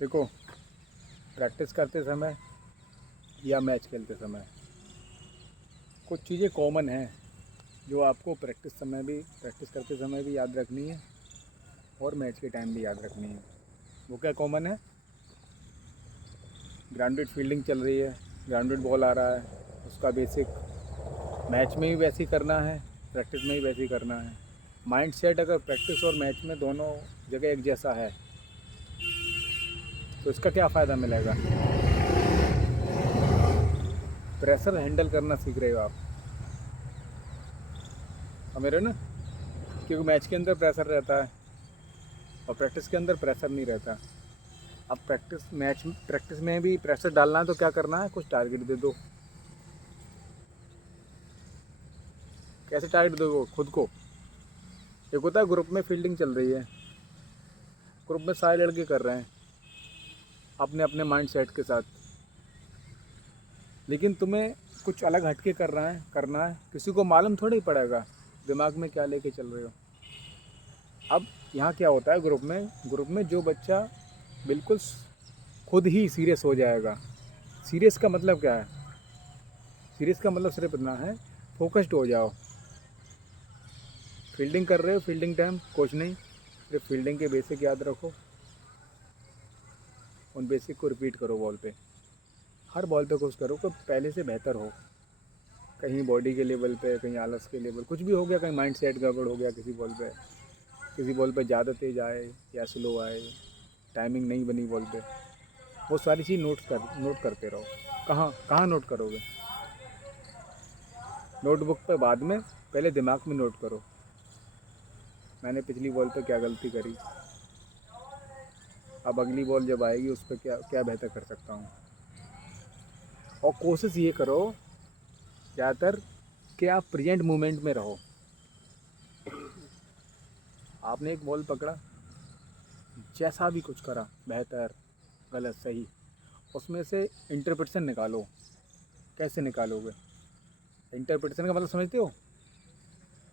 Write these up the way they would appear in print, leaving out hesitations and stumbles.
देखो, प्रैक्टिस करते समय या मैच खेलते समय कुछ चीज़ें कॉमन हैं जो आपको प्रैक्टिस करते समय भी याद रखनी है और मैच के टाइम भी याद रखनी है। वो क्या कॉमन है? ग्राउंडेड फील्डिंग चल रही है, ग्राउंडेड बॉल आ रहा है, उसका बेसिक मैच में भी वैसे ही करना है, प्रैक्टिस में भी वैसे ही करना है। माइंड सेट अगर प्रैक्टिस और मैच में दोनों जगह एक जैसा है तो इसका क्या फ़ायदा मिलेगा? प्रेशर हैंडल करना सीख रहे हो आप, समझ रहे हो ना? क्योंकि मैच के अंदर प्रेशर रहता है और प्रैक्टिस के अंदर प्रेशर नहीं रहता। अब प्रैक्टिस में भी प्रेशर डालना है तो क्या करना है? कुछ टारगेट दे दो। कैसे टारगेट दोगे खुद को? एक होता है ग्रुप में फील्डिंग चल रही है, ग्रुप में सारे लड़के कर रहे हैं अपने अपने माइंड सेट के साथ, लेकिन तुम्हें कुछ अलग हटके करना है, किसी को मालूम थोड़ी पड़ेगा दिमाग में क्या लेके चल रहे हो। अब यहाँ क्या होता है, ग्रुप में जो बच्चा बिल्कुल खुद ही सीरियस हो जाएगा। सीरियस का मतलब क्या है? सीरियस का मतलब सिर्फ इतना है, फोकस्ड हो जाओ। फील्डिंग कर रहे हो, फील्डिंग टाइम कुछ नहीं, सिर्फ फील्डिंग के बेसिक याद रखो, उन बेसिक को रिपीट करो बॉल पे। हर बॉल पे कोशिश करो कि पहले से बेहतर हो। कहीं बॉडी के लेवल पे, कहीं आलस के लेवल, कुछ भी हो गया, कहीं माइंड सेट गड़बड़ हो गया, किसी बॉल पे ज़्यादा तेज़ आए या स्लो आए, टाइमिंग नहीं बनी बॉल पे, वो सारी चीज़ नोट करते रहो। कहाँ कहाँ नोट करोगे? नोटबुक पे बाद में, पहले दिमाग में नोट करो, मैंने पिछली बॉल पे क्या गलती करी, अब अगली बॉल जब आएगी उस पर क्या क्या बेहतर कर सकता हूँ। और कोशिश ये करो ज़्यादातर कि आप प्रेजेंट मोमेंट में रहो। आपने एक बॉल पकड़ा, जैसा भी कुछ करा, बेहतर गलत सही, उसमें से इंटरप्रिटेशन निकालो। कैसे निकालोगे? इंटरप्रिटेशन का मतलब समझते हो?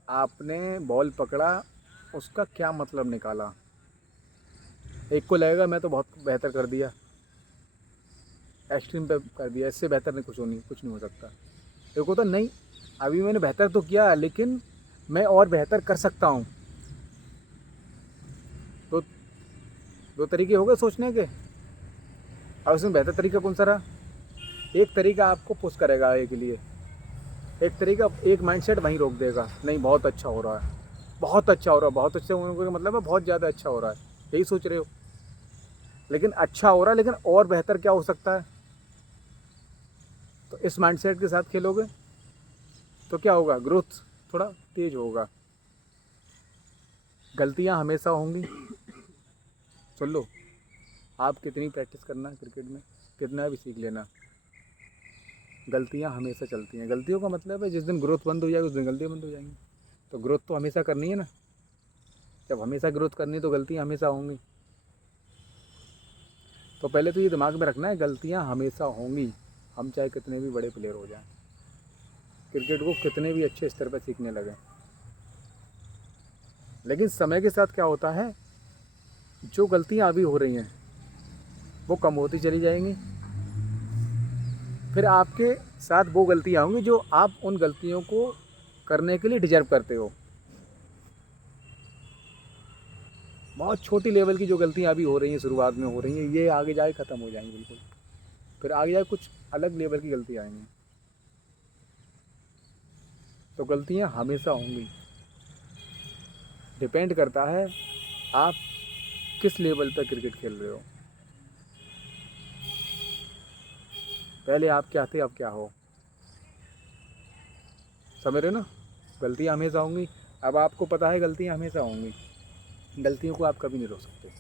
आपने बॉल पकड़ा, उसका क्या मतलब निकाला। एक को लगेगा मैं तो बहुत बेहतर कर दिया, एक्सट्रीम पे कर दिया, इससे बेहतर नहीं, कुछ नहीं हो सकता। एक होता नहीं, अभी मैंने बेहतर तो किया लेकिन मैं और बेहतर कर सकता हूँ। तो दो तरीके हो गए सोचने के। और उसमें बेहतर तरीका कौन सा रहा? एक तरीका आपको पुश करेगा आगे के लिए, एक माइंडसेट वहीं रोक देगा, नहीं बहुत अच्छा हो रहा है, बहुत अच्छा हो रहा है, बहुत अच्छे होने का मतलब है बहुत ज़्यादा अच्छा हो रहा है, यही सोच रहे हो। लेकिन अच्छा हो रहा है, लेकिन और बेहतर क्या हो सकता है? तो इस माइंडसेट के साथ खेलोगे तो क्या होगा? ग्रोथ थोड़ा तेज होगा। गलतियां हमेशा होंगी, सुन लो। आप कितनी प्रैक्टिस करना क्रिकेट में, कितना भी सीख लेना, गलतियां हमेशा चलती हैं। गलतियों का मतलब है जिस दिन ग्रोथ बंद हो जाएगी उस दिन गलतियाँ बंद हो जाएंगी। तो ग्रोथ तो हमेशा करनी है ना। जब हमेशा ग्रोथ करनी है तो गलतियाँ हमेशा होंगी। तो पहले तो ये दिमाग में रखना है, गलतियाँ हमेशा होंगी। हम चाहे कितने भी बड़े प्लेयर हो जाएं, क्रिकेट को कितने भी अच्छे स्तर पर सीखने लगें, लेकिन समय के साथ क्या होता है, जो गलतियाँ अभी हो रही हैं वो कम होती चली जाएंगी। फिर आपके साथ वो गलतियाँ होंगी जो आप उन गलतियों को करने के लिए डिजर्व करते हो। बहुत छोटी लेवल की जो गलतियाँ अभी हो रही हैं, शुरुआत में हो रही हैं, ये आगे जाके ख़त्म हो जाएंगी बिल्कुल। फिर आगे जाके कुछ अलग लेवल की गलती आएंगी। तो गलतियाँ हमेशा होंगी, डिपेंड करता है आप किस लेवल पर क्रिकेट खेल रहे हो। पहले आप क्या थे, अब क्या हो, समझ रहे हो ना? गलतियाँ हमेशा होंगी। अब आपको पता है गलतियाँ हमेशा होंगी, गलतियों को आप कभी नहीं रोक सकते।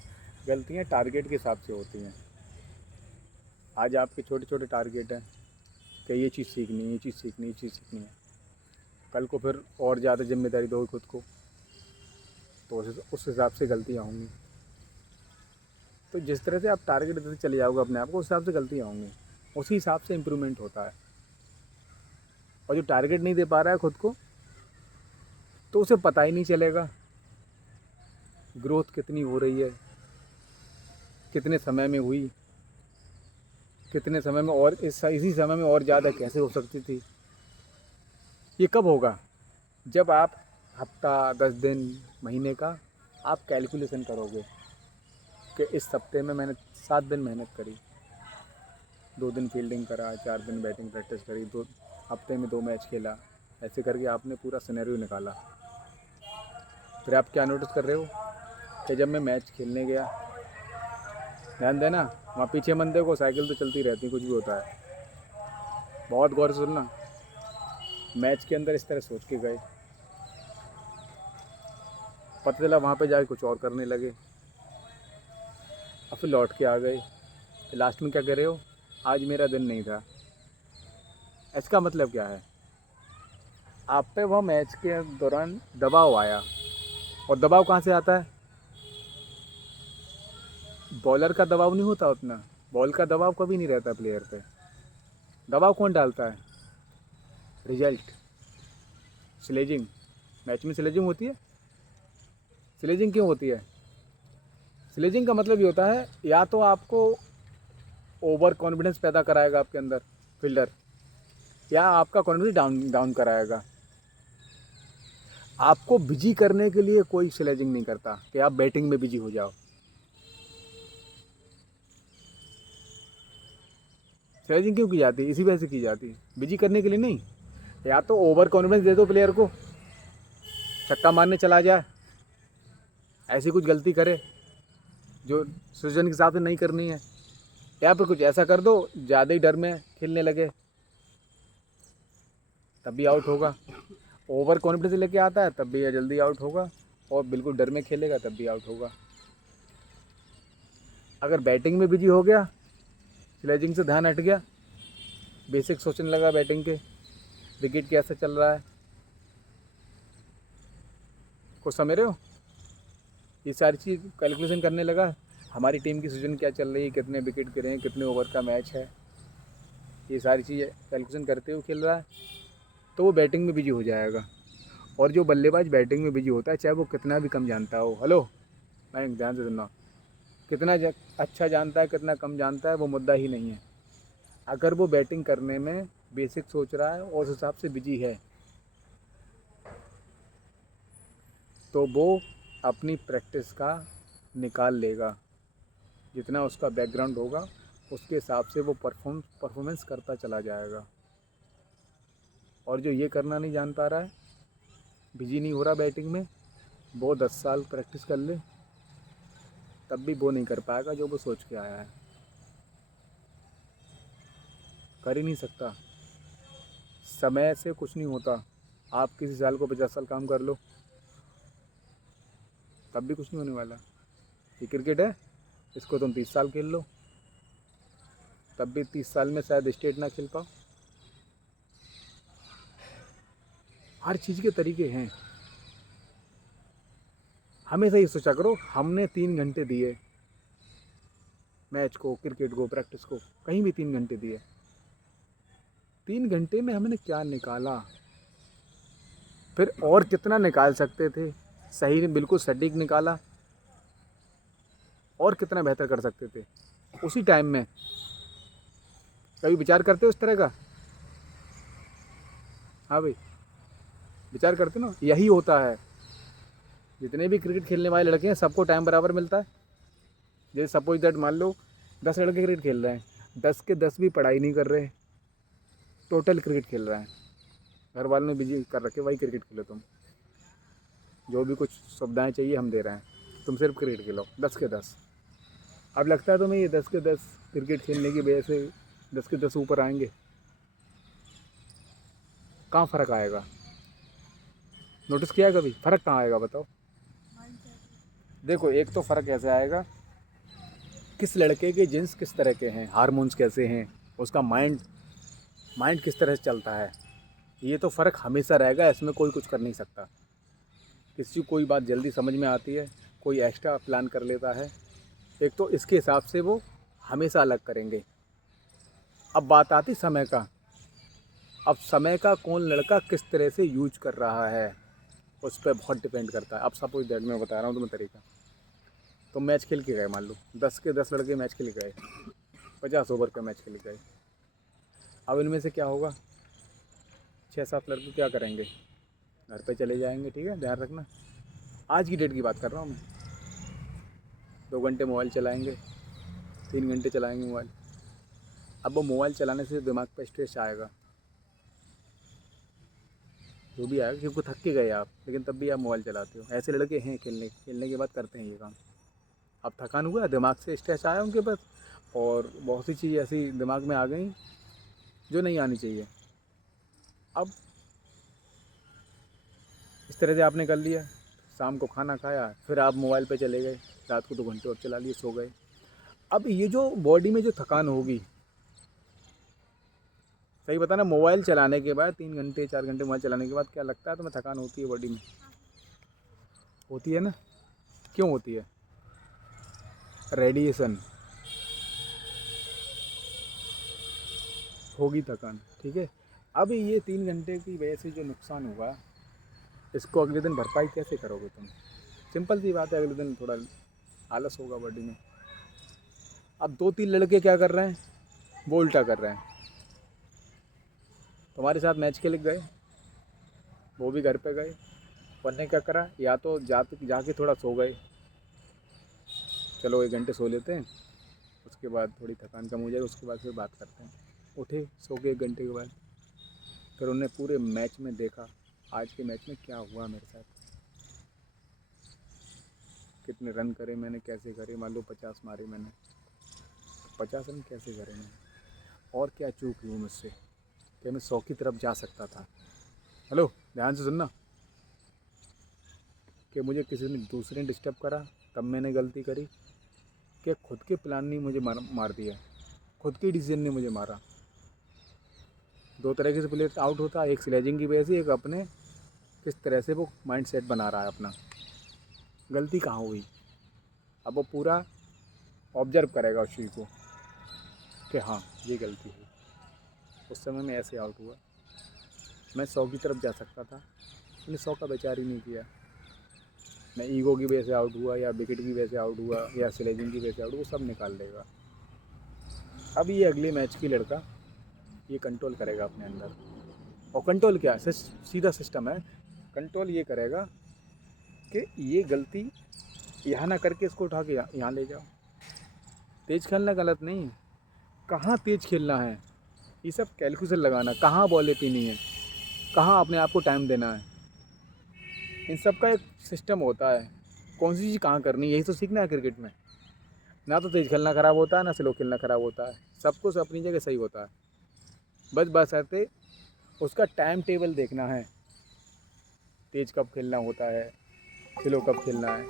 गलतियाँ टारगेट के हिसाब से होती हैं। आज आपके छोटे छोटे टारगेट हैं कि ये चीज़ सीखनी है, ये चीज़ सीखनी है, ये चीज़ सीखनी है। कल को फिर और ज़्यादा जिम्मेदारी दोगे खुद को, तो उस हिसाब से गलतियाँ होंगी। तो जिस तरह से आप टारगेट देते चले जाओगे अपने आप को, उस हिसाब से गलतियाँ होंगी, उसी हिसाब से इम्प्रूवमेंट होता है। और जो टारगेट नहीं दे पा रहा है खुद को, तो उसे पता ही नहीं चलेगा ग्रोथ कितनी हो रही है, कितने समय में हुई, कितने समय में, और इसी समय में और ज़्यादा कैसे हो सकती थी। ये कब होगा? जब आप हफ्ता, 10 दिन, महीने का आप कैलकुलेशन करोगे कि इस हफ्ते में मैंने 7 दिन मेहनत करी, 2 दिन फील्डिंग करा, 4 दिन बैटिंग प्रैक्टिस करी, 2 हफ्ते में 2 मैच खेला, ऐसे करके आपने पूरा सिनेरियो निकाला। फिर आप क्या नोटिस कर रहे हो कि जब मैं मैच खेलने गया, ध्यान देना, वहाँ पीछे मन देखो, साइकिल तो चलती रहती, कुछ भी होता है, बहुत गौर से सुनना। मैच के अंदर इस तरह सोच के गए, पता चला वहाँ पे जाके कुछ और करने लगे, और फिर लौट के आ गए। फिर लास्ट में क्या कर रहे हो? आज मेरा दिन नहीं था। इसका मतलब क्या है? आप पे वह मैच के दौरान दबाव आया, और दबाव कहाँ से आता है? बॉलर का दबाव नहीं होता उतना, बॉल का दबाव कभी नहीं रहता प्लेयर पे। दबाव कौन डालता है? Result, sledging. मैच में स्लेजिंग होती है। स्लेजिंग क्यों होती है? स्लेजिंग का मतलब ये होता है, या तो आपको ओवर कॉन्फिडेंस पैदा कराएगा आपके अंदर फील्डर, या आपका कॉन्फिडेंस डाउन डाउन कराएगा। आपको बिजी करने के लिए कोई स्लेजिंग नहीं करता कि आप बैटिंग में बिजी हो जाओ। स्लेजिंग क्यों की जाती है? इसी वजह से की जाती है, बिजी करने के लिए नहीं। या तो ओवर कॉन्फिडेंस दे दो प्लेयर को, छक्का मारने चला जाए, ऐसी कुछ गलती करे जो सिचुएशन के हिसाब से नहीं करनी है, या फिर कुछ ऐसा कर दो ज़्यादा ही डर में खेलने लगे, तब भी आउट होगा। ओवर कॉन्फिडेंस लेके आता है तब भी ये जल्दी आउट होगा, और बिल्कुल डर में खेलेगा तब भी आउट होगा। अगर बैटिंग में बिजी हो गया, स्लेजिंग से ध्यान हट गया, बेसिक सोचने लगा बैटिंग के, विकेट कैसे चल रहा है, कुछ समझ रहे हो, ये सारी चीज़ कैलकुलेशन करने लगा, हमारी टीम की सिचुएशन क्या चल रही है, कितने विकेट गिरे हैं, कितने ओवर का मैच है, ये सारी चीज़ें कैलकुलेशन करते हुए खेल रहा है, तो वो बैटिंग में बिजी हो जाएगा। और जो बल्लेबाज बैटिंग में बिजी होता है, चाहे वो कितना भी कम जानता हो, हेलो मैं ध्यान से सुनना, कितना अच्छा जानता है, कितना कम जानता है, वो मुद्दा ही नहीं है। अगर वो बैटिंग करने में बेसिक सोच रहा है और उस हिसाब से बिजी है, तो वो अपनी प्रैक्टिस का निकाल लेगा, जितना उसका बैकग्राउंड होगा उसके हिसाब से वो परफॉर्मेंस करता चला जाएगा। और जो ये करना नहीं जान पा रहा है, बिजी नहीं हो रहा बैटिंग में, वो 10 साल प्रैक्टिस कर ले, तब भी वो नहीं कर पाएगा जो वो सोच के आया है, कर ही नहीं सकता। समय से कुछ नहीं होता। आप किसी साल को 50 साल काम कर लो, तब भी कुछ नहीं होने वाला। ये क्रिकेट है, इसको तुम 30 साल खेल लो, तब भी 30 साल में शायद स्टेट ना खेल पाओ। हर चीज़ के तरीके हैं। हमेशा ये सोचा करो, हमने 3 घंटे दिए मैच को, क्रिकेट को, प्रैक्टिस को, कहीं भी 3 घंटे दिए, 3 घंटे में हमने क्या निकाला, फिर और कितना निकाल सकते थे, सही बिल्कुल सटीक निकाला, और कितना बेहतर कर सकते थे उसी टाइम में। कभी विचार करते हो इस तरह का? हाँ भाई, विचार करते ना, यही होता है। जितने भी क्रिकेट खेलने वाले लड़के हैं, सबको टाइम बराबर मिलता है। जैसे सपोज दैट मान लो 10 लड़के क्रिकेट खेल रहे हैं, 10 के 10 भी पढ़ाई नहीं कर रहे, टोटल क्रिकेट खेल रहे हैं, घर वालों ने बिजी कर रखे, वही क्रिकेट खेलो तुम, जो भी कुछ सुविधाएं चाहिए हम दे रहे हैं, तुम सिर्फ क्रिकेट खेलो, 10 के 10। अब लगता है तुम्हें ये 10 के 10 क्रिकेट खेलने की वजह से 10 के 10 ऊपर आएंगे? कहाँ फ़र्क आएगा? नोटिस किया है कभी? फ़र्क कहाँ आएगा बताओ? देखो, एक तो फ़र्क ऐसे आएगा, किस लड़के के जीन्स किस तरह के हैं, हार्मोन्स कैसे हैं, उसका माइंड माइंड किस तरह से चलता है, ये तो फ़र्क हमेशा रहेगा, इसमें कोई कुछ कर नहीं सकता। किसी को कोई बात जल्दी समझ में आती है, कोई एक्स्ट्रा प्लान कर लेता है, एक तो इसके हिसाब से वो हमेशा अलग करेंगे। अब बात आती समय का। अब समय का कौन लड़का किस तरह से यूज कर रहा है, उस पर बहुत डिपेंड करता है। अब सपोज दैट मैं बता रहा हूँ तुम्हें तरीका। तो मैच खेल के गए, मान लो 10 के 10 लड़के मैच खेल गए, 50 ओवर का मैच खेल गए। अब इनमें से क्या होगा, 6-7 लड़के क्या करेंगे, घर पे चले जाएंगे। ठीक है, ध्यान रखना, आज की डेट की बात कर रहा हूँ मैं। 2 घंटे मोबाइल चलाएंगे, 3 घंटे चलाएंगे मोबाइल। अब वो मोबाइल चलाने से दिमाग पे स्ट्रेस आएगा, जो भी आएगा, क्योंकि थक के गए आप, लेकिन तब भी आप मोबाइल चलाते हो। ऐसे लड़के हैं, खेलने के बाद करते हैं ये काम। अब थकान हुआ, दिमाग से स्ट्रेस आया उनके पास, और बहुत सी चीज़ें ऐसी दिमाग में आ गई जो नहीं आनी चाहिए। अब इस तरह से आपने कर लिया, शाम को खाना खाया, फिर आप मोबाइल पे चले गए, रात को 2 घंटे और चला लिए, सो गए। अब ये जो बॉडी में जो थकान होगी, सही बता ना, मोबाइल चलाने के बाद 3 घंटे 4 घंटे मोबाइल चलाने के बाद क्या लगता है तुम्हें, थकान होती है बॉडी में? होती है ना? क्यों होती है? रेडिएशन होगी थकान। ठीक है, अब ये 3 घंटे की वजह से जो नुकसान हुआ, इसको अगले दिन भरपाई कैसे करोगे तुम? सिंपल सी बात है, अगले दिन थोड़ा आलस होगा बॉडी में। अब 2-3 लड़के क्या कर रहे हैं, वो उल्टा कर रहे हैं। तुम्हारे साथ मैच खेल गए, वो भी घर पे गए, उन्होंने क्या करा, या तो जाके थोड़ा सो गए, चलो 1 घंटे सो लेते हैं, उसके बाद थोड़ी थकान कम हो जाएगी, उसके बाद फिर बात करते हैं। उठे, सो गए 1 घंटे के बाद, फिर उन्हें पूरे मैच में देखा, आज के मैच में क्या हुआ मेरे साथ, कितने रन करे मैंने, कैसे करे। मान लो 50 मारे मैंने, 50 रन कैसे करे मैंने, और क्या चूक हुई मुझसे कि मैं 100 की तरफ जा सकता था। हेलो, ध्यान से सुनना, कि मुझे किसी ने दूसरे ने डिस्टर्ब करा, तब मैंने गलती करी, कि खुद के प्लान ने मुझे मार दिया, खुद के डिसीजन ने मुझे मारा। 2 तरीके से प्लेयर आउट होता है, एक स्लेजिंग की वजह से, एक अपने किस तरह से वो माइंड सेट बना रहा है अपना। गलती कहाँ हुई, अब वो पूरा ऑब्जर्व करेगा उस चीज़ को कि हाँ ये गलती हुई, उस समय मैं ऐसे आउट हुआ, मैं 100 की तरफ जा सकता था, मैंने 100 का विचार ही नहीं किया, मैं ईगो की वजह से आउट हुआ, या विकेट की वजह से आउट हुआ, या स्लेजिंग की वजह से आउट हुआ, वो सब निकाल देगा। अब ये अगले मैच की लड़का ये कंट्रोल करेगा अपने अंदर। और कंट्रोल क्या है, सीधा सिस्टम है। कंट्रोल ये करेगा कि ये गलती यहाँ ना करके इसको उठा के यहाँ ले जाओ। तेज़ खेलना गलत नहीं, कहाँ तेज़ खेलना है, ये सब कैलकुलेशन लगाना, कहाँ बॉलें पीनी है, कहाँ अपने आप को टाइम देना है, इन सब का एक सिस्टम होता है। कौन सी चीज़ कहाँ करनी है, यही तो सीखना है क्रिकेट में। ना तो तेज़ खेलना ख़राब होता है, ना स्लो खेलना ख़राब होता है, सब कुछ अपनी जगह सही होता है। बस ऐसे उसका टाइम टेबल देखना है, तेज़ कब खेलना होता है, स्लो कब खेलना है,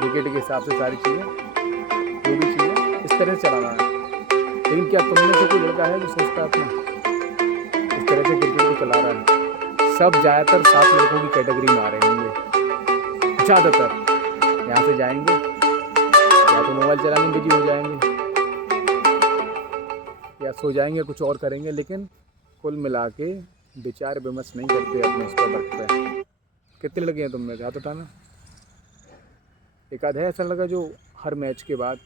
विकेट के हिसाब से सारी चीज़ें, जो भी चीज़ें इस तरह से चलाना है। लेकिन क्या तुम में से कोई लड़का है जो सोचता है अपना इस तरह से क्रिकेट को चला रहा है? सब ज़्यादातर 7 लड़कों की कैटेगरी में आ रहे होंगे ज़्यादातर। यहाँ से जाएंगे, या तो मोबाइल चलाने में बिजी हो जाएंगे, या सो जाएंगे, कुछ और करेंगे, लेकिन कुल मिला के विचार विमर्श नहीं करते अपने उस पर वर्क पे। कितने लगे हैं तुम में, हाथ उठाना। एक आध है ऐसा लगा जो हर मैच के बाद,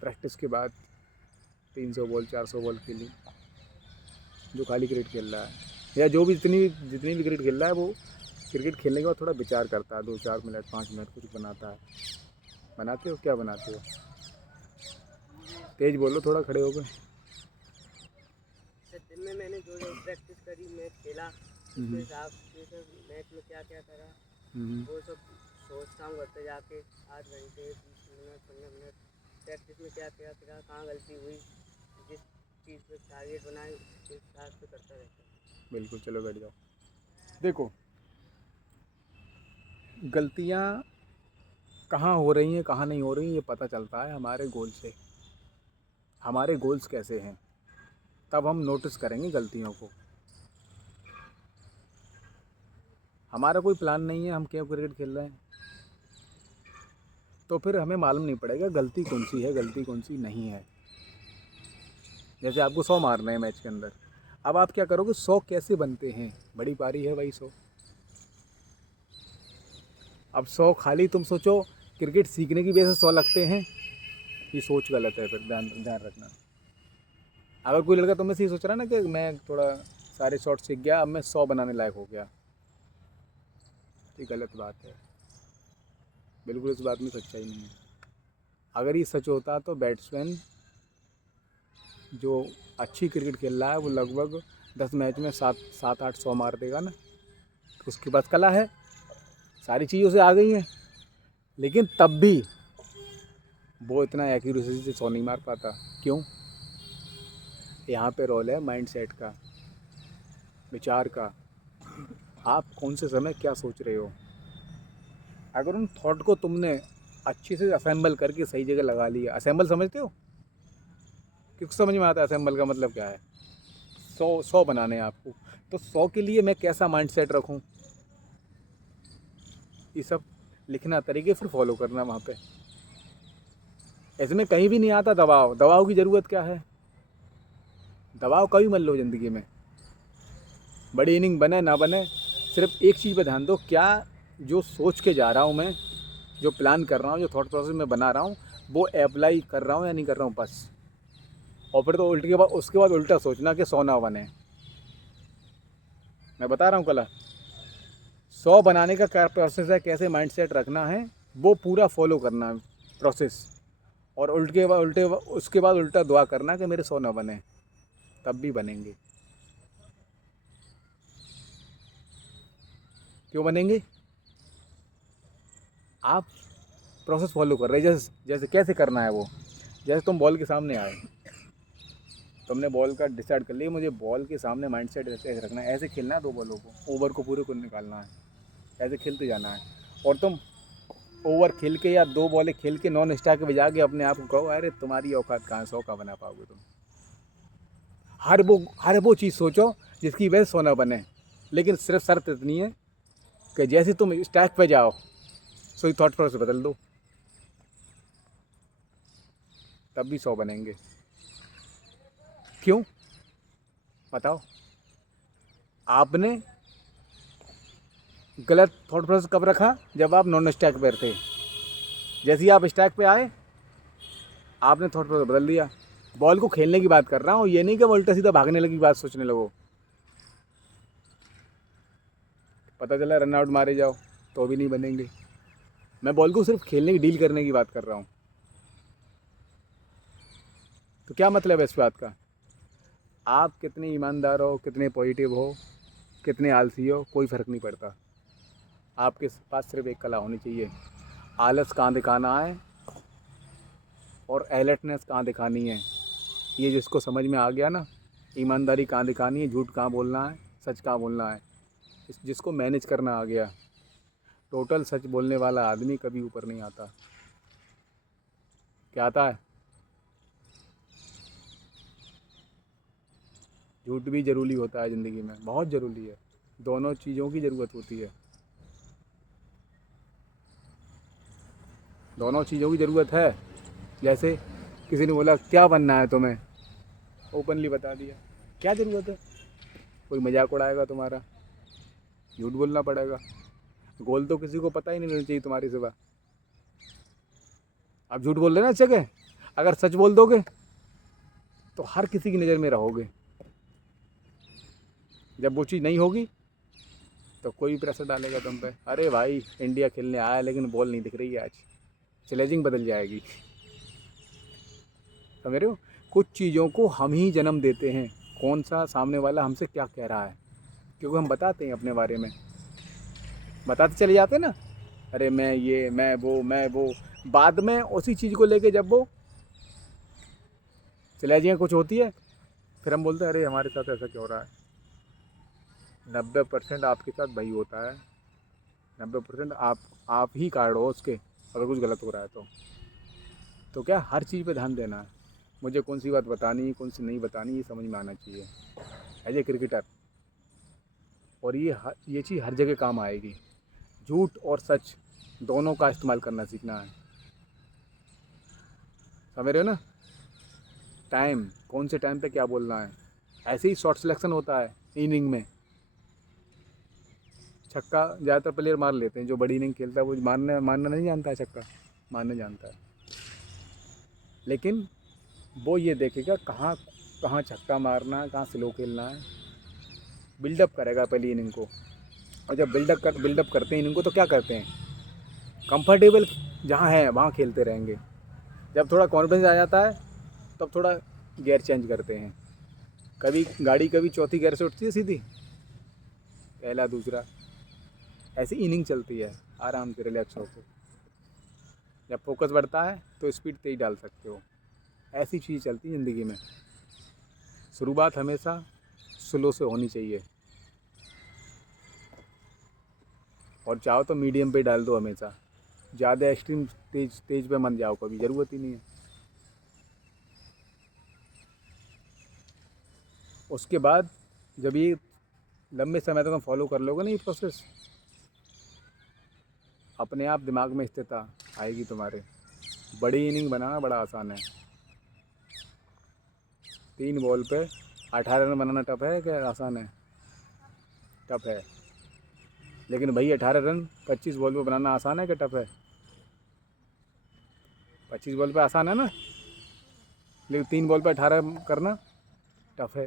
प्रैक्टिस के बाद 300 बॉल 400 बॉल खेली, जो खाली क्रिकेट खेल रहा है, या जो भी जितनी भी क्रिकेट खेल रहा है, वो क्रिकेट खेलने के बाद थोड़ा विचार करता है, 2-4 मिनट 5 मिनट कुछ बनाता है। बनाते हो, क्या बनाते हो? तेज बोलो, थोड़ा खड़े हो गए। दिन में मैंने जो जो प्रैक्टिस करी, मैच खेला, उसके हिसाब से मैच में क्या क्या करा, वो सब सोचता हूँ घर पे जाके। 8 घंटे 20 मिनट 15 मिनट प्रैक्टिस में क्या क्या करा, कहाँ गलती हुई, जिस चीज़ पे टारगेट बनाए उस हिसाब से करता रहता हूँ। बिल्कुल, चलो बैठ जाओ। देखो, गलतियाँ कहाँ हो रही हैं कहाँ नहीं हो रही, ये पता चलता है हमारे गोल से। हमारे गोल्स कैसे हैं, तब हम नोटिस करेंगे गलतियों को। हमारा कोई प्लान नहीं है, हम क्यों क्रिकेट खेल रहे हैं, तो फिर हमें मालूम नहीं पड़ेगा गलती कौन सी है, गलती कौन सी नहीं है। जैसे आपको 100 मारना है मैच के अंदर, अब आप क्या करोगे, 100 कैसे बनते हैं, बड़ी पारी है भाई 100। अब 100 खाली तुम सोचो क्रिकेट सीखने की वजह से 100 लगते हैं, ये सोच गलत है। फिर ध्यान ध्यान रखना। अगर कोई लड़का तुम में से ये सोच रहा है ना कि मैं थोड़ा सारे शॉट सीख गया, अब मैं 100 बनाने लायक हो गया, ये गलत बात है। बिल्कुल इस बात में सच्चाई नहीं है। अगर ये सच होता तो बैट्समैन जो अच्छी क्रिकेट खेल रहा है वो लगभग 10 मैच में 7-8 100 मार देगा ना। उसके पास कला है, सारी चीज़ों से आ गई हैं, लेकिन तब भी वो इतना एक्यूरेसी से 100 नहीं मार पाता। क्यों? यहाँ पे रोल है माइंडसेट का, विचार का। आप कौन से समय क्या सोच रहे हो। अगर उन थॉट को तुमने अच्छे से असेंबल करके सही जगह लगा लिया, असेंबल समझते हो? क्योंकि समझ में आता है असेंबल का मतलब क्या है। 100 बनाने हैं आपको, तो 100 के लिए मैं कैसा माइंडसेट रखूं, ये सब लिखना, तरीके फिर फॉलो करना वहाँ पे। इसमें कहीं भी नहीं आता दबाव। दबाव की ज़रूरत क्या है? दबाव कभी मत लो ज़िंदगी में। बड़ी इनिंग बने ना बने, सिर्फ एक चीज़ पे ध्यान दो, क्या जो सोच के जा रहा हूँ मैं, जो प्लान कर रहा हूँ, जो थॉट प्रोसेस में बना रहा हूँ, वो अप्लाई कर रहा हूँ या नहीं कर रहा हूँ, बस। और फिर तो उल्टे के बाद उसके बाद उल्टा सोचना कि 100 ना बने। मैं बता रहा हूँ कल 100 बनाने का क्या प्रोसेस है, कैसे माइंडसेट रखना है, वो पूरा फॉलो करना है प्रोसेस। और उसके बाद उल्टा दुआ करना कि मेरे 100 ना बने, तब भी बनेंगे। क्यों बनेंगे? आप प्रोसेस फॉलो कर रहे हैं। जैसे कैसे करना है वो, जैसे तुम बॉल के सामने आए, तुमने बॉल का डिसाइड कर लिया, मुझे बॉल के सामने माइंडसेट ऐसे रखना है, ऐसे खेलना है 2 बॉलों को, ओवर को पूरे को निकालना है, ऐसे खेलते जाना है। और तुम ओवर खेल के या 2 बॉलें खेल के नॉन स्ट्राइक पे जाके अपने आप को कहो अरे तुम्हारी औकात कहाँ, 100 का बना पाओगे तुम। हर वो चीज़ सोचो जिसकी वजह से 100 ना बने, लेकिन सिर्फ शर्त इतनी है कि जैसे तुम स्ट्राइक पे जाओ सोई थॉट प्रोसेस बदल दो, तब भी 100 बनेंगे। क्यों? बताओ। आपने गलत थॉट प्रोसेस कब रखा? जब आप नॉन स्ट्राइक पे थे। जैसे ही आप स्ट्राइक पे आए, आपने थॉट प्रोसेस बदल दिया। बॉल को खेलने की बात कर रहा हूँ, ये नहीं कि उल्टा सीधा भागने लगी बात सोचने लगो। पता चला रन आउट मारे जाओ तो भी नहीं बनेंगे। मैं बॉल को सिर्फ खेलने की, डील करने की बात कर रहा हूँ। तो क्या मतलब है इस बात का? आप कितने ईमानदार हो, कितने पॉजिटिव हो, कितने आलसी हो, कोई फ़र्क नहीं पड़ता। आपके पास सिर्फ एक कला होनी चाहिए, आलस कहाँ दिखाना है और अलर्टनेस कहाँ दिखानी है। ये जिसको समझ में आ गया ना, ईमानदारी कहाँ दिखानी है, झूठ कहाँ बोलना है, सच कहाँ बोलना है, जिसको मैनेज करना आ गया, टोटल सच बोलने वाला आदमी कभी ऊपर नहीं आता। क्या आता है? झूठ भी ज़रूरी होता है ज़िंदगी में, बहुत ज़रूरी है। दोनों चीज़ों की ज़रूरत होती है, दोनों चीज़ों की ज़रूरत है। जैसे किसी ने बोला क्या बनना है तुम्हें, ओपनली बता दिया, क्या ज़रूरत है? कोई मजाक उड़ाएगा तुम्हारा, झूठ बोलना पड़ेगा। गोल तो किसी को पता ही नहीं रहना चाहिए तुम्हारी सिवा। आप झूठ बोल रहे ना अच्छे के, अगर सच बोल दोगे तो हर किसी की नज़र में रहोगे। जब वो चीज़ नहीं होगी तो कोई प्रेशर डालेगा तुम पे, अरे भाई इंडिया खेलने आया लेकिन बॉल नहीं दिख रही है आज, स्लेजिंग बदल जाएगी। समझ रहे हो? कुछ चीज़ों को हम ही जन्म देते हैं, कौन सा सामने वाला हमसे क्या कह रहा है, क्योंकि हम बताते हैं अपने बारे में, बताते चले जाते हैं ना, अरे मैं ये, मैं वो। बाद में उसी चीज़ को लेके जब वो स्लेजिंग कुछ होती है, फिर हम बोलते हैं अरे हमारे साथ ऐसा क्यों हो रहा है। 90% आपके साथ वही होता है, 90% आप ही कारण हो उसके, अगर कुछ गलत हो रहा है तो क्या हर चीज़ पे ध्यान देना है। मुझे कौन सी बात बतानी, कौन सी नहीं बतानी, ये समझ में आना चाहिए एज ए क्रिकेटर। और ये चीज़ हर जगह काम आएगी। झूठ और सच दोनों का इस्तेमाल करना सीखना है। समझ रहे हो ना? टाइम, कौन से टाइम पे क्या बोलना है। ऐसे ही शॉर्ट सिलेक्शन होता है इनिंग में। छक्का ज़्यादातर प्लेयर मार लेते हैं, जो बड़ी इनिंग खेलता है वो मारना नहीं जानता है छक्का। मारना जानता है, लेकिन वो ये देखेगा कहाँ कहाँ छक्का मारना है, कहाँ स्लो खेलना है। बिल्डअप करेगा पहली इनिंग को, और जब बिल्डअप करते हैं इनिंग को तो क्या करते हैं, कंफर्टेबल जहाँ है वहाँ खेलते रहेंगे। जब थोड़ा कॉन्फिडेंस आ जाता है तब थोड़ा गियर चेंज करते हैं। कभी गाड़ी कभी चौथी गियर से उठती है सीधी, पहला दूसरा, ऐसी इनिंग चलती है आराम से रिलैक्स होकर। जब फोकस बढ़ता है तो स्पीड तेज डाल सकते हो। ऐसी चीज़ चलती है ज़िंदगी में। शुरुआत हमेशा स्लो से होनी चाहिए, और चाहो तो मीडियम पे डाल दो हमेशा। ज़्यादा एक्सट्रीम तेज पे मत जाओ, कभी ज़रूरत ही नहीं है। उसके बाद जब ये लंबे समय तक फॉलो कर लोगे ना ये प्रोसेस, अपने आप दिमाग में स्थिरता आएगी तुम्हारे। बड़ी इनिंग बनाना बड़ा आसान है। 3 बॉल पे 18 रन बनाना टफ है क्या आसान है? टफ है। लेकिन भाई 18 रन 25 बॉल पे बनाना आसान है क्या टफ है? 25 बॉल पे आसान है ना, लेकिन 3 बॉल पे 18 करना टफ है।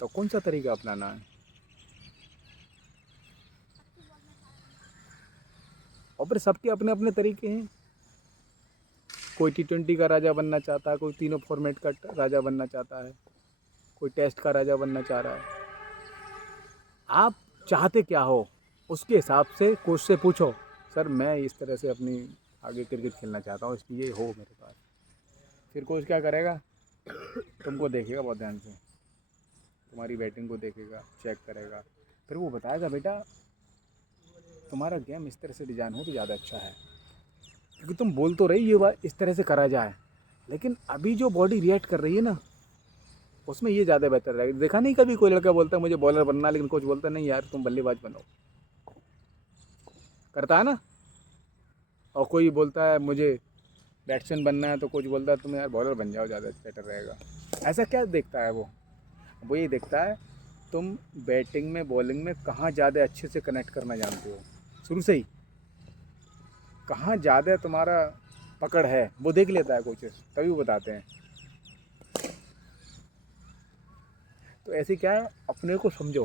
तो कौन सा तरीका अपनाना है? और फिर सबके अपने अपने तरीके हैं। कोई T20 का राजा बनना चाहता है, कोई तीनों फॉर्मेट का राजा बनना चाहता है, कोई टेस्ट का राजा बनना चाह रहा है। आप चाहते क्या हो उसके हिसाब से कोच से पूछो, सर मैं इस तरह से अपनी आगे क्रिकेट खेलना चाहता हूँ, इसलिए हो मेरे पास। फिर कोच क्या करेगा, तुमको देखेगा बहुत ध्यान से, तुम्हारी बैटिंग को देखेगा, चेक करेगा, फिर वो बताएगा बेटा तुम्हारा गेम इस तरह से डिज़ाइन हो तो ज़्यादा अच्छा है। क्योंकि तुम बोल तो रही ये बात इस तरह से करा जाए, लेकिन अभी जो बॉडी रिएक्ट कर रही है ना उसमें ये ज़्यादा बेहतर रहेगा। देखा नहीं कभी कोई लड़का बोलता है मुझे बॉलर बनना है, लेकिन कोच बोलता है नहीं यार तुम बल्लेबाज बनो, करता है ना। और कोई बोलता है मुझे बैट्समैन बनना है तो कोच बोलता है तुम यार बॉलर बन जाओ, ज़्यादा बेटर रहेगा। ऐसा क्या देखता है वो ये देखता है तुम बैटिंग में बॉलिंग में कहाँ ज़्यादा अच्छे से कनेक्ट करना जानते हो, शुरू से ही कहाँ ज़्यादा तुम्हारा पकड़ है वो देख लेता है कोचेस, तभी वो बताते हैं। तो ऐसे क्या है, अपने को समझो।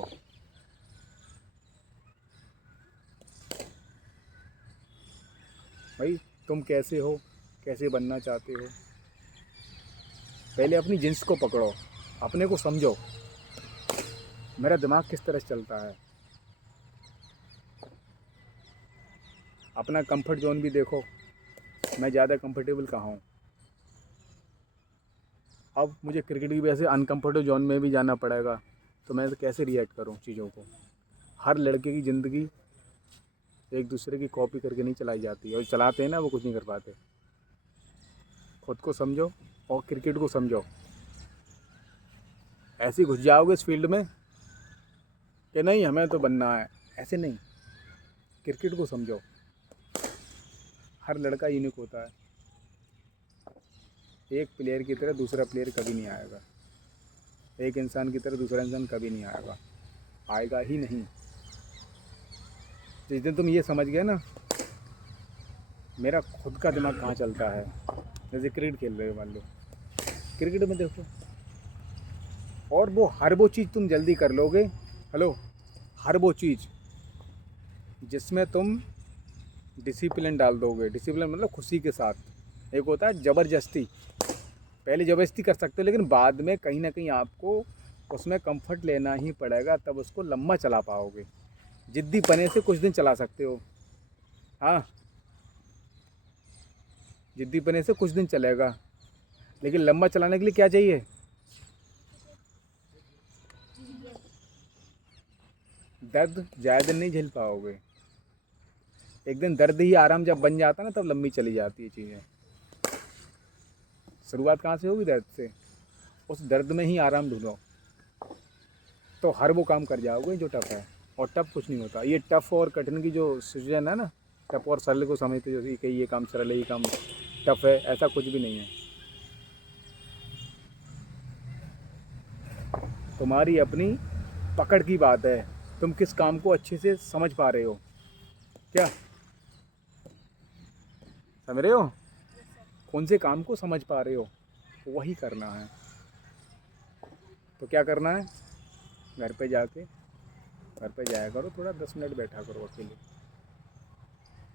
भाई तुम कैसे हो, कैसे बनना चाहते हो, पहले अपनी जिन्स को पकड़ो, अपने को समझो, मेरा दिमाग किस तरह से चलता है। अपना कंफर्ट जोन भी देखो, मैं ज़्यादा कंफर्टेबल कहाँ हूँ। अब मुझे क्रिकेट की वजह से अनकम्फर्टेबल जोन में भी जाना पड़ेगा, तो मैं कैसे रिएक्ट करूँ चीज़ों को। हर लड़के की ज़िंदगी एक दूसरे की कॉपी करके नहीं चलाई जाती है, और चलाते हैं ना वो कुछ नहीं कर पाते। खुद को समझो और क्रिकेट को समझो। ऐसे घुस जाओगे इस फील्ड में कि नहीं हमें तो बनना है, ऐसे नहीं। क्रिकेट को समझो, हर लड़का यूनिक होता है। एक प्लेयर की तरह दूसरा प्लेयर कभी नहीं आएगा, एक इंसान की तरह दूसरा इंसान कभी नहीं आएगा, आएगा ही नहीं। जिस दिन तुम ये समझ गए ना मेरा खुद का दिमाग कहाँ चलता है, जैसे क्रिकेट खेल रहे हो मान लो, क्रिकेट में देखो, और हर वो चीज़ तुम जल्दी कर लोगे। हेलो, हर वो चीज़ जिसमें तुम डिसिप्लिन डाल दोगे, डिसिप्लिन मतलब खुशी के साथ। एक होता है ज़बरदस्ती, पहले ज़बरदस्ती कर सकते हो लेकिन बाद में कहीं ना कहीं आपको उसमें कंफर्ट लेना ही पड़ेगा, तब उसको लंबा चला पाओगे। जिद्दी पने से कुछ दिन चला सकते हो, हाँ जिद्दी पने से कुछ दिन चलेगा, लेकिन लंबा चलाने के लिए क्या चाहिए, दर्द ज़्यादा दिन नहीं झेल पाओगे। एक दिन दर्द ही आराम जब बन जाता है ना तब लंबी चली जाती है चीज़ें। शुरुआत कहाँ से होगी, दर्द से। उस दर्द में ही आराम ढूंढो तो हर वो काम कर जाओगे जो टफ है। और टफ कुछ नहीं होता, ये टफ और कठिन की जो सिचुएशन है ना, टफ और सरल को समझते जो कि ये काम सरल है ये काम टफ है, ऐसा कुछ भी नहीं है। तुम्हारी अपनी पकड़ की बात है, तुम किस काम को अच्छे से समझ पा रहे हो क्या। समझ रहे हो? कौन से काम को समझ पा रहे हो वही करना है। तो क्या करना है, घर पे जाया करो, थोड़ा 10 मिनट बैठा करो अकेले।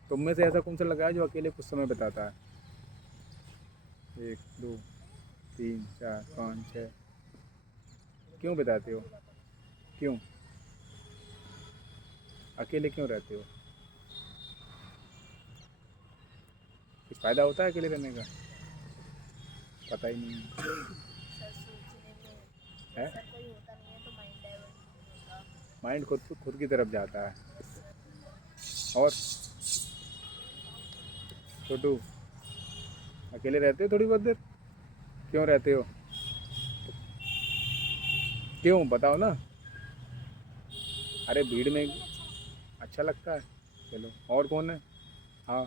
तुम में से ऐसा कौन सा लगा है जो अकेले कुछ समय बिताता है? 1 2 3 4 5 6। क्यों बिताते हो? क्यों अकेले क्यों रहते हो? कुछ फ़ायदा होता है अकेले रहने का? पता ही नहीं सर सोचने में है। सर कोई होता नहीं है तो माइंड डाइवर्ट नहीं होता। माइंड खुद की तरफ जाता है। सर और छोटू, अकेले रहते हो थोड़ी बहुत देर? क्यों रहते हो? क्यों बताओ ना। अरे भीड़ में अच्छा लगता है। चलो, और कौन है? हाँ,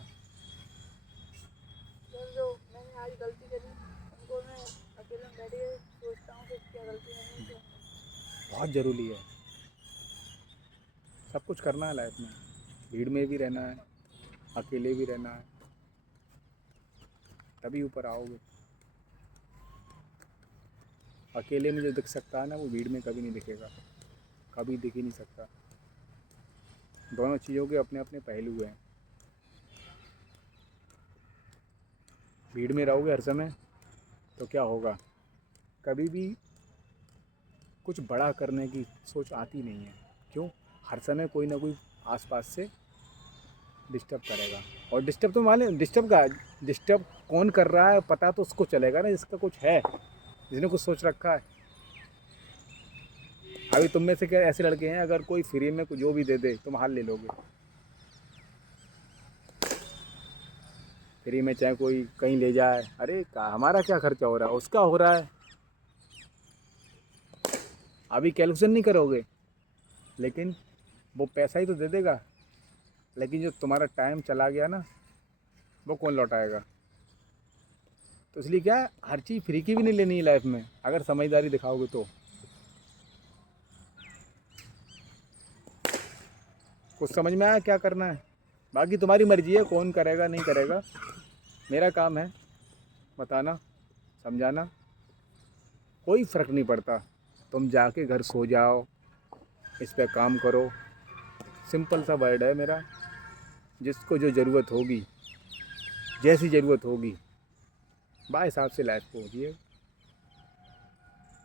सर जो मैंने आज गलती करी उनको मैं अकेले में बैठ के सोचता हूँ कि क्या गलती नहीं की। बहुत ज़रूरी है। सब कुछ करना है लाइफ में, भीड़ में भी रहना है, अकेले भी रहना है, तभी ऊपर आओगे। अकेले में जो दिख सकता है ना वो भीड़ में कभी नहीं दिखेगा, कभी दिख ही नहीं सकता। दोनों चीज़ों के अपने अपने पहलू हैं। भीड़ में रहोगे हर समय तो क्या होगा, कभी भी कुछ बड़ा करने की सोच आती नहीं है। क्यों? हर समय कोई ना कोई आसपास से डिस्टर्ब करेगा। और डिस्टर्ब तो मान डिस्टर्ब कौन कर रहा है पता तो उसको चलेगा ना, जिसका कुछ है, जिसने कुछ सोच रखा है। अभी तुम में से क्या ऐसे लड़के हैं, अगर कोई फ्री में जो भी दे दे तुम हाल ले लोगे? फ्री में चाहे कोई कहीं ले जाए, अरे हमारा क्या खर्चा हो रहा है, उसका हो रहा है, अभी कैलकुलेशन नहीं करोगे। लेकिन वो पैसा ही तो दे देगा, लेकिन जो तुम्हारा टाइम चला गया ना वो कौन लौटाएगा? तो इसलिए क्या है, हर चीज़ फ्री की भी नहीं लेनी है लाइफ में, अगर समझदारी दिखाओगे तो। कुछ समझ में आया क्या करना है? बाकी तुम्हारी मर्जी है, कौन करेगा नहीं करेगा। मेरा काम है बताना, समझाना, कोई फ़र्क नहीं पड़ता। तुम जाके घर सो जाओ, इस पे काम करो। सिंपल सा वर्ड है मेरा, जिसको जो ज़रूरत होगी, जैसी ज़रूरत होगी, बा हिसाब से लाइफ को जिए।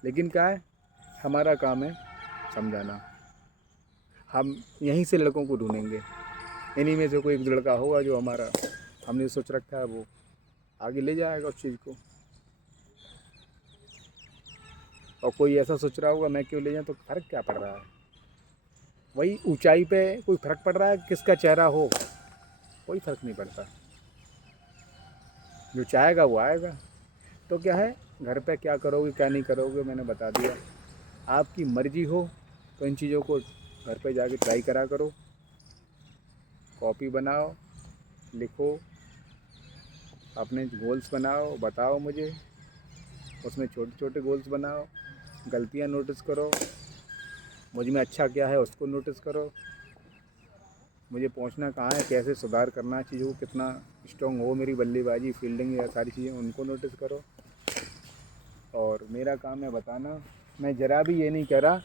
लेकिन क्या है, हमारा काम है समझाना। हम यहीं से लड़कों को ढूंढेंगे, इन्हीं में से कोई एक लड़का होगा जो हमारा, हमने सोच रखा है वो आगे ले जाएगा उस चीज़ को। और कोई ऐसा सोच रहा होगा मैं क्यों ले जाऊँ, तो फ़र्क क्या पड़ रहा है? वही ऊंचाई पे कोई फ़र्क पड़ रहा है किसका चेहरा हो, कोई फ़र्क नहीं पड़ता। जो चाहेगा वो आएगा। तो क्या है, घर पे क्या करोगे क्या नहीं करोगे मैंने बता दिया। आपकी मर्जी हो तो इन चीज़ों को घर पे जाके ट्राई करा करो। कॉपी बनाओ, लिखो, अपने गोल्स बनाओ, बताओ मुझे, उसमें छोटे छोटे गोल्स बनाओ, गलतियाँ नोटिस करो, मुझ में अच्छा क्या है उसको नोटिस करो, मुझे पहुंचना कहाँ है, कैसे सुधार करना है चीज़ों को, कितना स्ट्रॉन्ग हो मेरी बल्लेबाजी, फील्डिंग, या सारी चीज़ें उनको नोटिस करो। और मेरा काम है बताना। मैं ज़रा भी ये नहीं कह रहा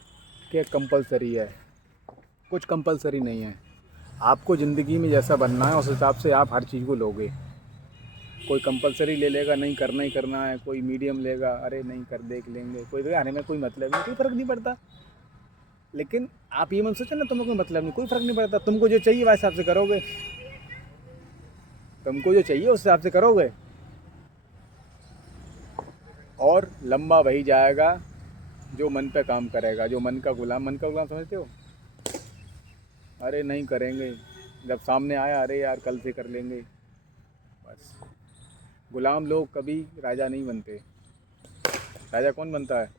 कि कंपलसरी है, कुछ कंपलसरी नहीं है। आपको ज़िंदगी में जैसा बनना है उस हिसाब से आप हर चीज़ को लोगे। कोई कंपलसरी ले लेगा, नहीं करना ही करना है, कोई मीडियम लेगा, अरे नहीं कर देख लेंगे, कोई आने में कोई मतलब नहीं, कोई फ़र्क नहीं पड़ता। लेकिन आप ये मत सोचो ना तुम्हें कोई मतलब नहीं, कोई फ़र्क नहीं पड़ता। तुमको जो चाहिए वैसे हिसाब से करोगे, तुमको जो चाहिए उस हिसाब से करोगे, और लंबा वही जाएगा जो मन पे काम करेगा, जो मन का गुलाम समझते हो? अरे नहीं करेंगे, जब सामने आया अरे यार कल से कर लेंगे, बस। गुलाम लोग कभी राजा नहीं बनते। राजा कौन बनता है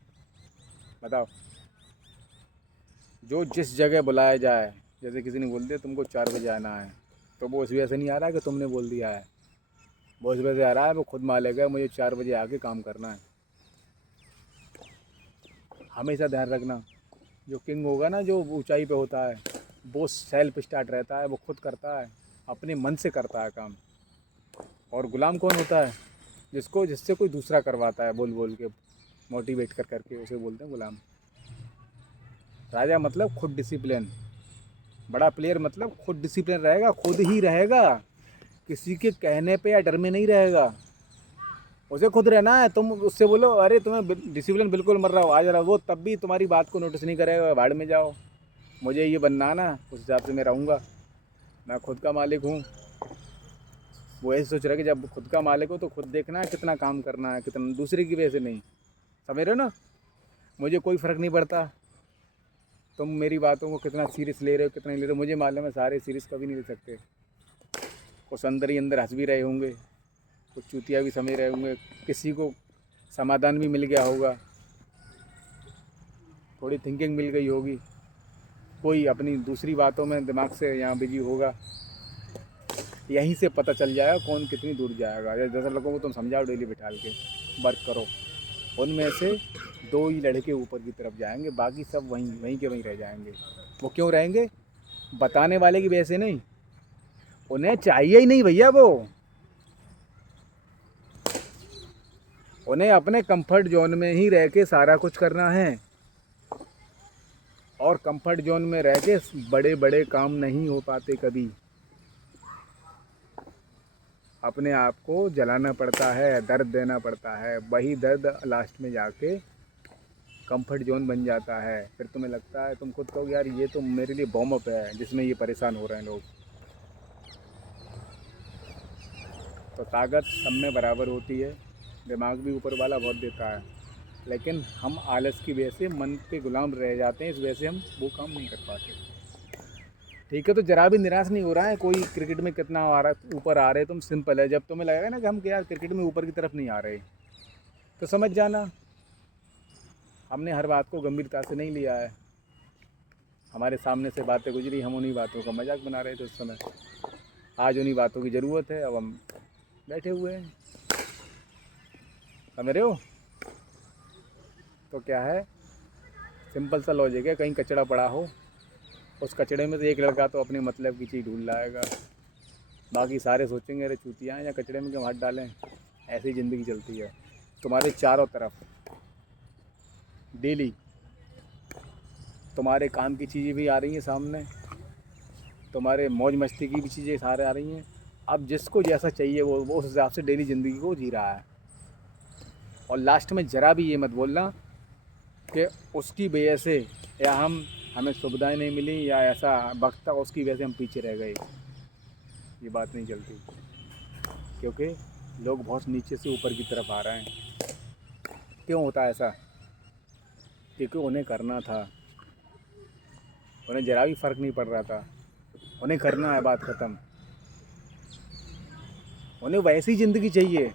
बताओ? जो जिस जगह बुलाया जाए, जैसे किसी ने बोल दिया तुमको 4 बजे आना है, तो वो इस वजह से नहीं आ रहा है कि तुमने बोल दिया है, वो इस वजह से आ रहा है, वो खुद मालिक है, मुझे 4 बजे आके काम करना है। हमेशा ध्यान रखना, जो किंग होगा ना, जो ऊंचाई पे होता है, वो सेल्फ स्टार्ट रहता है, वो खुद करता है, अपने मन से करता है काम। और गुलाम कौन होता है? जिससे कोई दूसरा करवाता है, बोल बोल के, मोटिवेट कर करके, उसे बोलते हैं गुलाम। राजा मतलब खुद डिसिप्लिन, बड़ा प्लेयर मतलब खुद डिसिप्लिन रहेगा, खुद ही रहेगा, किसी के कहने पे या डर में नहीं रहेगा। उसे खुद रहना है। तुम उससे बोलो अरे तुम्हें डिसिप्लिन बिल्कुल मर रहा हो, आज रहा, वो तब भी तुम्हारी बात को नोटिस नहीं करेगा, भाड़ में जाओ, मुझे ये बनना ना, उस हिसाब से मैं रहूँगा, मैं खुद का मालिक हूँ। वो ऐसे सोच रहा है कि जब खुद का मालिक हो तो खुद देखना है कितना काम करना है, कितना, दूसरे की वजह से नहीं। समझ रहे हो ना? मुझे कोई फ़र्क नहीं पड़ता तुम मेरी बातों को कितना सीरियस ले रहे हो, कितना नहीं ले रहे हो, मुझे मालूम है सारे सीरियस कभी नहीं ले सकते। कुछ अंदर ही अंदर हंस भी रहे होंगे, कुछ चूतिया भी समझ रहे होंगे, किसी को समाधान भी मिल गया होगा, थोड़ी थिंकिंग मिल गई होगी, कोई अपनी दूसरी बातों में दिमाग से यहाँ बिजी होगा। यहीं से पता चल जाएगा कौन कितनी दूर जाएगा। या 10 लोगों को तुम समझाओ डेली बिठाल के, वर्क करो, उनमें से 2 ही लड़के ऊपर की तरफ जाएंगे, बाकी सब वहीं वहीं के वहीं रह जाएंगे। वो क्यों रहेंगे? बताने वाले की वजह से नहीं, उन्हें चाहिए ही नहीं भैया, वो उन्हें अपने कंफर्ट जोन में ही रह के सारा कुछ करना है, और कंफर्ट जोन में रह के बड़े बड़े काम नहीं हो पाते कभी। अपने आप को जलाना पड़ता है, दर्द देना पड़ता है, वही दर्द लास्ट में जाके कंफर्ट जोन बन जाता है। फिर तुम्हें लगता है, तुम खुद कहो यार ये तो मेरे लिए बॉम अप है जिसमें ये परेशान हो रहे हैं लोग। तो ताकत सब में बराबर होती है, दिमाग भी ऊपर वाला बहुत देता है, लेकिन हम आलस की वजह से मन के गुलाम रह जाते हैं, इस वजह से हम वो काम नहीं कर पाते। ठीक है, तो जरा भी निराश नहीं हो रहा है कोई क्रिकेट में कितना आ रहा, ऊपर आ रहे तुम, सिंपल है। जब तुम्हें लगेगा ना कि हम यार क्रिकेट में ऊपर की तरफ नहीं आ रहे, तो समझ जाना हमने हर बात को गंभीरता से नहीं लिया है। हमारे सामने से बातें गुजरी, हम उन्हीं बातों का मजाक बना रहे थे उस समय। आज उन्हीं बातों की ज़रूरत है, अब हम बैठे हुए हैं। समझ रहे हो? तो क्या है, सिंपल सा लॉजिक है, कहीं कचरा पड़ा हो, उस कचड़े में से एक लड़का तो अपने मतलब की चीज़ ढूंढ लाएगा, बाकी सारे सोचेंगे अरे चूतियाँ हैं या कचड़े में क्यों हाथ डालें। ऐसी ज़िंदगी चलती है। तुम्हारे चारों तरफ डेली तुम्हारे काम की चीज़ें भी आ रही हैं सामने, तुम्हारे मौज मस्ती की भी चीज़ें सारे आ रही हैं। अब जिसको जैसा चाहिए वो उस हिसाब से डेली ज़िंदगी को जी रहा है। और लास्ट में ज़रा भी ये मत बोलना कि उसकी वजह से या हमें सुविधाएं नहीं मिली या ऐसा वक्त था उसकी वजह से हम पीछे रह गए। ये बात नहीं चलती, क्योंकि लोग बहुत नीचे से ऊपर की तरफ आ रहे हैं। क्यों होता है ऐसा? क्योंकि उन्हें करना था, उन्हें ज़रा भी फ़र्क नहीं पड़ रहा था, उन्हें करना है, बात ख़त्म। उन्हें वैसी ज़िंदगी चाहिए।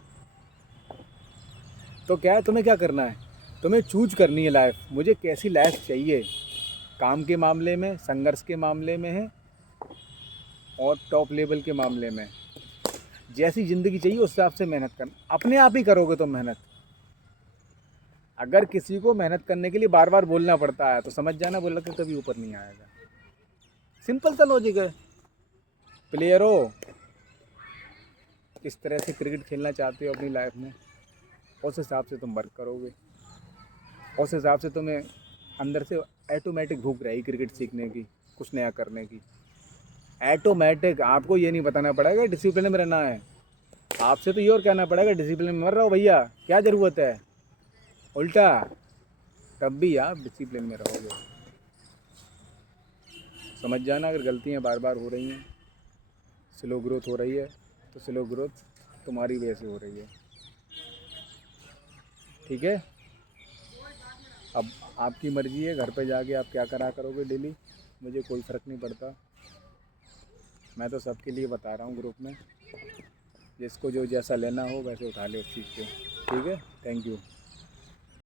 तो क्या है, तुम्हें क्या करना है? तुम्हें चूज करनी है लाइफ, मुझे कैसी लाइफ चाहिए, काम के मामले में, संघर्ष के मामले में है, और टॉप लेवल के मामले में। जैसी ज़िंदगी चाहिए उस हिसाब से मेहनत करना। अपने आप ही करोगे तो मेहनत। अगर किसी को मेहनत करने के लिए बार बार बोलना पड़ता है तो समझ जाना वो लड़का कभी ऊपर नहीं आएगा। सिंपल सा लॉजिक है। प्लेयर हो, किस तरह से क्रिकेट खेलना चाहते हो अपनी लाइफ में, उस हिसाब से तुम वर्क करोगे, उस हिसाब से तुम्हें अंदर से ऑटोमेटिक भूख रहेगी क्रिकेट सीखने की, कुछ नया करने की। ऑटोमेटिक। आपको ये नहीं बताना पड़ेगा डिसिप्लिन में रहना है, आपसे तो ये और कहना पड़ेगा डिसिप्लिन में मर रहा हो भैया, क्या ज़रूरत है। उल्टा, तब भी आप डिसिप्लिन में रहोगे। समझ जाना, अगर गलतियाँ बार बार हो रही हैं, स्लो ग्रोथ हो रही है, तो स्लो ग्रोथ तुम्हारी वजह से हो रही है। ठीक है, अब आपकी मर्ज़ी है, घर पे जाके आप क्या करा करोगे डेली, मुझे कोई फ़र्क नहीं पड़ता। मैं तो सबके लिए बता रहा हूँ ग्रुप में, जिसको जो जैसा लेना हो वैसे उठा ले उस चीज़ को। ठीक है, थैंक यू।